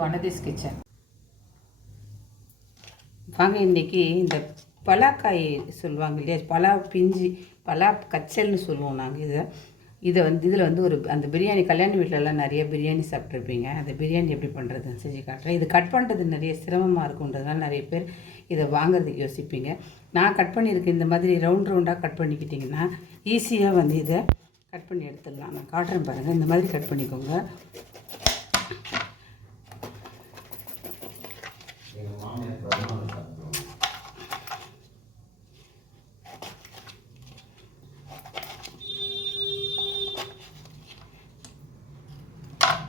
வனதேஷ் kitchen. வாங்க இன்றைக்கி இந்த பலாக்காய் சொல்லுவாங்க இல்லையா, பலா பிஞ்சு பலா கச்சல்னு சொல்லுவோம் நாங்கள். இதில் வந்து ஒரு அந்த பிரியாணி கல்யாண வீட்டிலலாம் நிறைய பிரியாணி சாப்பிட்ருப்பீங்க. அந்த பிரியாணி எப்படி பண்ணுறதுன்னு செஞ்சு காட்டுறேன். இது கட் பண்ணுறது நிறைய சிரமமாக இருக்குன்றதுனால நிறைய பேர் இதை வாங்குறதுக்கு யோசிப்பீங்க. நான் கட் பண்ணியிருக்கேன். இந்த மாதிரி ரவுண்டாக கட் பண்ணிக்கிட்டிங்கன்னா ஈஸியாக வந்து இதை கட் பண்ணி எடுத்துடலாம். நான் காட்டுறேன் பாருங்கள். இந்த மாதிரி கட் பண்ணிக்கோங்க.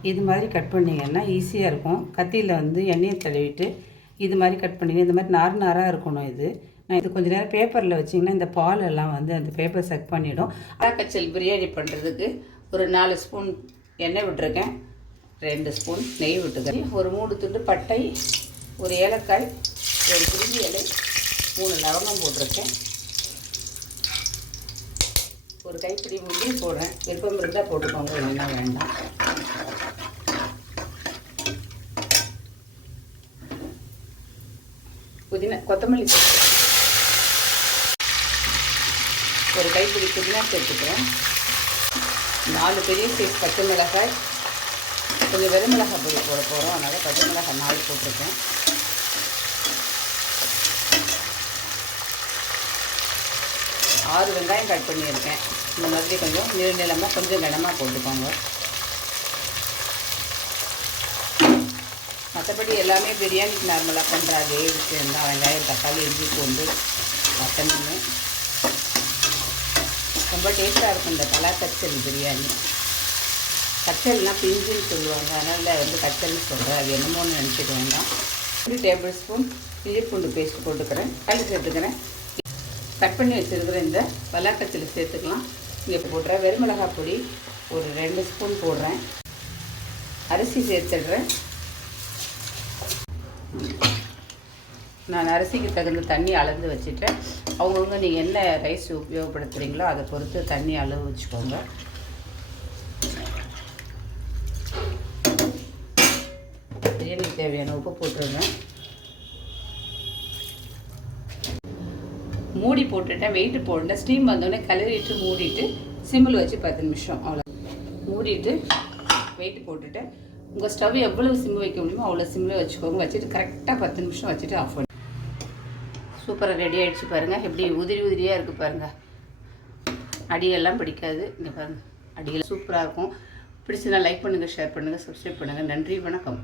இது மாதிரி கட் பண்ணிங்கன்னா ஈஸியாக இருக்கும். கத்தியில் வந்து எண்ணெயை தடவிட்டு இது மாதிரி கட் பண்ணிங்க. இந்த மாதிரி நாராக இருக்கணும். நான் இது கொஞ்சம் நேரம் பேப்பரில் வச்சிங்கன்னா இந்த பால் எல்லாம் வந்து அந்த பேப்பர் சக் பண்ணிவிடும். அரைக்கச்சல் பிரியாணி பண்ணுறதுக்கு ஒரு 4 ஸ்பூன் எண்ணெய் விட்டுருக்கேன், 2 ஸ்பூன் நெய் விட்டுருக்கேன், ஒரு 3 துண்டு பட்டை, ஒரு ஏலக்காய், ஒரு பிரிஞ்சி இலை, 3 லவங்கம் போட்டிருக்கேன், ஒரு கைப்பிடி முள்ளி போடுறேன். விருப்பம் இருந்தால் போட்டுக்கோங்க, இல்லைன்னா வேண்டாம். கொத்தமல்லி ஒரு கைப்பிடி புதினா சேர்த்துக்கிறேன். 4 பெரிய சைஸ் பச்சை மிளகாய், கொஞ்சம் வெறுமிளகாய் பொடி போட போகிறோம், அதனால் பச்சை மிளகாய் 4 போட்டிருக்கேன். ஆறு வெங்காயம் கட் பண்ணியிருக்கேன். இந்த மாதிரி கொஞ்சம் நீளமாக கொஞ்சம் கனமாக போட்டுக்கோங்க. மற்றபடி எல்லாமே பிரியாணிக்கு நார்மலாக பண்ணுற அதே விஷயந்தான். வெங்காயம், தக்காளி, இஞ்சி, பூண்டு, மட்டன் ரொம்ப டேஸ்ட்டாக இருக்கும் இந்த பலாக்கச்சல் பிரியாணி. கச்சல்னால் பிஞ்சுன்னு சொல்லுவாங்க, அதனால் வந்து கச்சல்னு சொல்கிறேன். அது என்னமோன்னு நினச்சிக்க வேண்டாம். 3 டேபிள் ஸ்பூன் இஞ்சி பூண்டு பேஸ்ட் போட்டுக்கிறேன், தக்காளி சேர்த்துக்கிறேன். கட் பண்ணி வச்சுருக்கிற இந்த பலாக்கச்சல் சேர்த்துக்கலாம். இங்கே போட்டுறேன். வெறுமிளகாய் பொடி ஒரு 2 ஸ்பூன் போடுறேன். அரிசி சேர்த்துடுறேன். நான் அரிசிக்கு தகுந்த தண்ணி அளந்து வச்சுட்டேன். அவங்கவுங்க நீங்கள் என்ன ரைஸ் உபயோகப்படுத்துகிறீங்களோ அதை பொறுத்து தண்ணி அளவு வச்சுக்கோங்க. பிரியாணிக்கு தேவையான உப்பு போட்டுருங்க. மூடி போட்டுட்டேன். வெயிட்டு போட்டுட்டேன். ஸ்டீம் வந்தோடனே கிளறிட்டு மூடிட்டு சிம்மில் வச்சு 10 நிமிஷம் அவ்வளோ மூடிட்டு வெயிட்டு போட்டுட்டேன். உங்கள் ஸ்டவ் எவ்வளவு சிம்மு வைக்க முடியுமோ அவ்வளோ சிம்மில் வச்சுக்கோங்க. வச்சுட்டு கரெக்டாக 10 நிமிஷம் வச்சுட்டு ஆஃப் பண்ணி. சூப்பராக ரெடி ஆகிடுச்சு பாருங்கள். எப்படி உதிரியாக இருக்குது பாருங்கள். அடியெல்லாம் பிடிக்காது. இங்கே பாருங்கள், அடியெல்லாம் சூப்பராக இருக்கும். பிடிச்சதுன்னா லைக் பண்ணுங்கள், ஷேர் பண்ணுங்கள், சப்ஸ்கிரைப் பண்ணுங்கள். நன்றி, வணக்கம்.